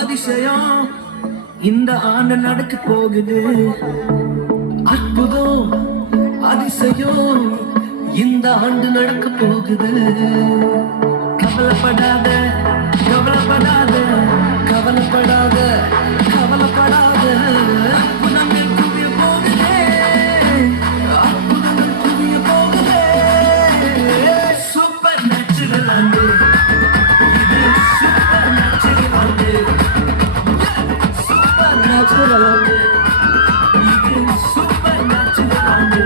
அதிசயம் இந்த ஆண்டு நடக்க போகுது. அற்புதம் அதிசயம் இந்த ஆண்டு நடக்க போகுது. கவலைப்படாத கவலைப்படாத கவலைப்படாத கவலைப்படாத அற்புதங்கள் குவிய போகுதே, அற்புதங்கள் குவிய போகுதே. சூப்பர் நேச்சுரல் ஆண்டு இது, சூப்பர் நேச்சுரல் ஆண்டு, சூப்பர் நேச்சுரல் ஆண்டு இது, சூப்பர் நேச்சுரல் ஆண்டு.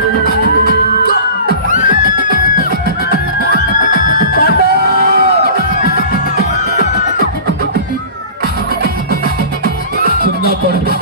सुनना पड़ता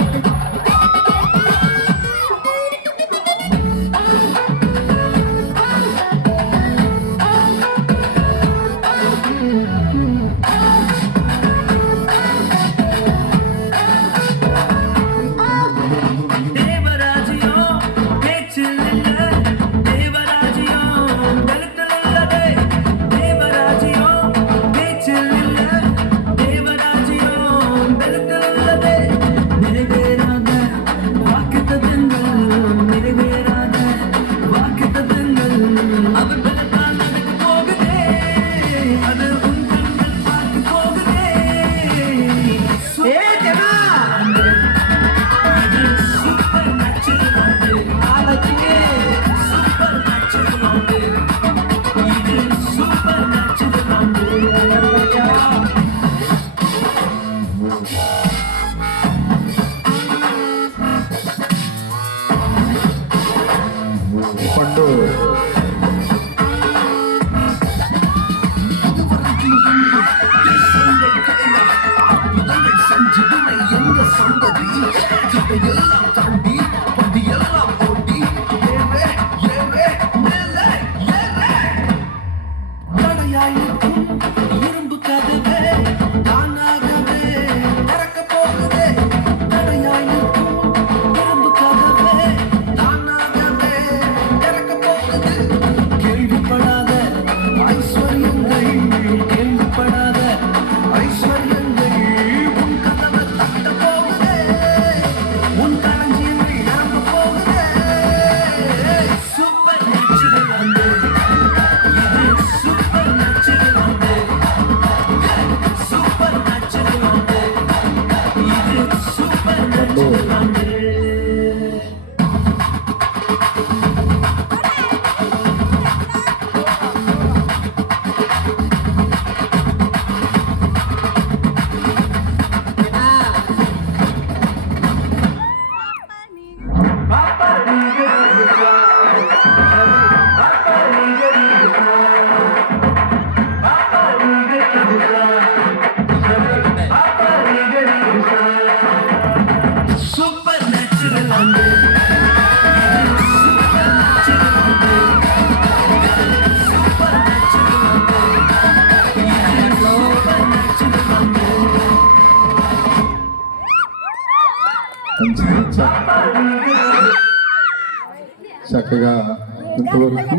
இரும்பு கதவே தானாகவே திறக்க போகுதே. தடையாயிருக்கும் இரும்பு கதவே தானாகவே திறக்க போகுது. கேள்விப்படாத ஐஸ்வர்யங்கள், கேள்விப்படாத ஐஸ்வர்யங்கள் உன் கதவை தட்ட போகுதே, உன் களஞ்சியங்கள் நிரம்ப போகுதே. சூப்பர் நேச்சுரல் ஆண்டு இது, சூப்பர் நேச்சுரல் ஆண்டு, சூப்பர் நேச்சுரல் ஆண்டு இது, சூப்பர் நேச்சுரல் ஆண்டு. சூப்பர் நேச்சுரல் ஆண்டு இது, சூப்பர் நேச்சுரல் ஆண்டு, சூப்பர் நேச்சுரல் ஆண்டு இது, சூப்பர் நேச்சுரல் ஆண்டு. చక్కగా ఇంతవరకు